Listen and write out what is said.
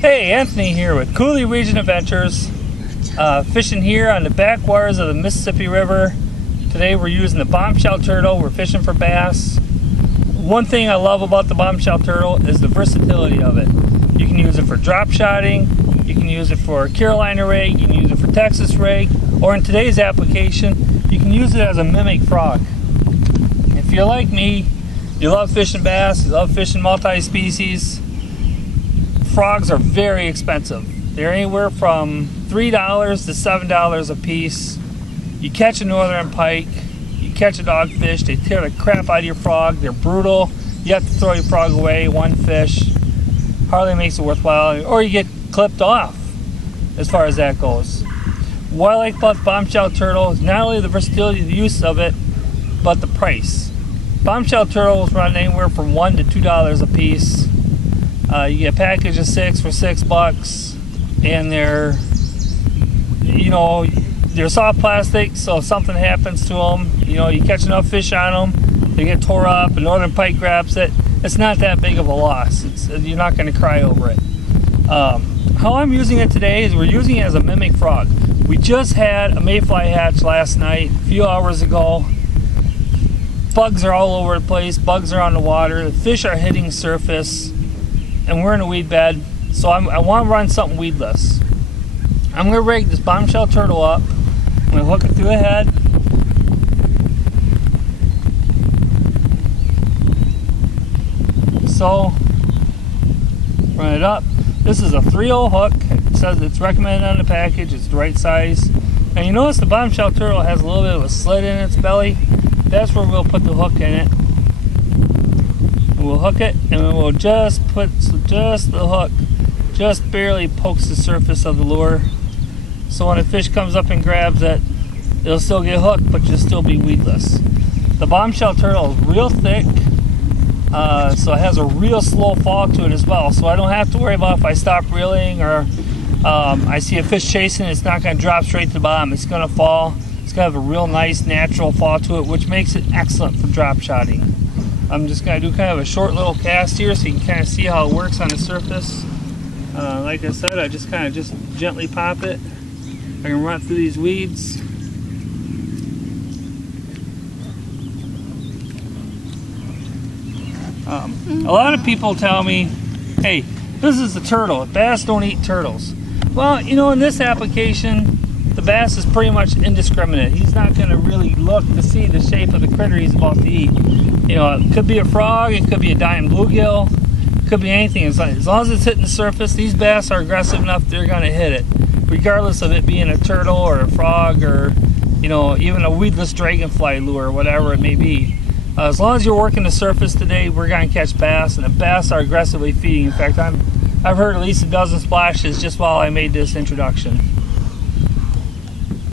Hey, Anthony here with Coulee Region Adventures, fishing here on the backwaters of the Mississippi River. Today we're using the Bombshell Turtle. We're fishing for bass. One thing I love about the Bombshell Turtle is the versatility of it. You can use it for drop shotting, you can use it for Carolina rig, you can use it for Texas rig, or in today's application, you can use it as a mimic frog. If you're like me, you love fishing bass, you love fishing multi-species, frogs are very expensive. They're anywhere from $3 to $7 a piece. You catch a northern pike, you catch a dogfish, they tear the crap out of your frog, they're brutal. You have to throw your frog away, one fish. Hardly makes it worthwhile, or you get clipped off as far as that goes. What I like about the Bombshell Turtle is not only the versatility, the use of it, but the price. Bombshell Turtles run anywhere from $1 to $2 a piece. You get a package of 6 for $6, and they're, they're soft plastic, so if something happens to them, you catch enough fish on them, they get tore up, a northern pike grabs it, it's not that big of a loss. You're not going to cry over it. How I'm using it today is we're using it as a mimic frog. We just had a mayfly hatch last night, a few hours ago. Bugs are all over the place, bugs are on the water, the fish are hitting surface, and we're in a weed bed, so I want to run something weedless. I'm going to rig this Bombshell Turtle up. I'm going to hook it through the head. So, run it up. This is a 3/0 hook. It says it's recommended on the package. It's the right size. And you notice the Bombshell Turtle has a little bit of a slit in its belly. That's where we'll put the hook in it. We'll hook it, and then we'll just put the hook just barely pokes the surface of the lure, so when a fish comes up and grabs it, it'll still get hooked, but you'll still be weedless. The Bombshell Turtle is real thick, so it has a real slow fall to it as well, so I don't have to worry about if I stop reeling or I see a fish chasing, it's not going to drop straight to the bottom. It's going to fall. It's going to have a real nice natural fall to it, which makes it excellent for drop shotting. I'm just going to do kind of a short little cast here so you can kind of see how it works on the surface. Like I said, I just kind of gently pop it. I can run through these weeds. A lot of people tell me, hey, this is a turtle. Bass don't eat turtles. Well, in this application, the bass is pretty much indiscriminate. He's not going to really look to see the shape of the critter he's about to eat. It could be a frog, it could be a dying bluegill, it could be anything. As long as it's hitting the surface, these bass are aggressive enough, they're going to hit it. Regardless of it being a turtle or a frog or, even a weedless dragonfly lure or whatever it may be. As long as you're working the surface today, we're going to catch bass, and the bass are aggressively feeding. In fact, I've heard at least a dozen splashes just while I made this introduction.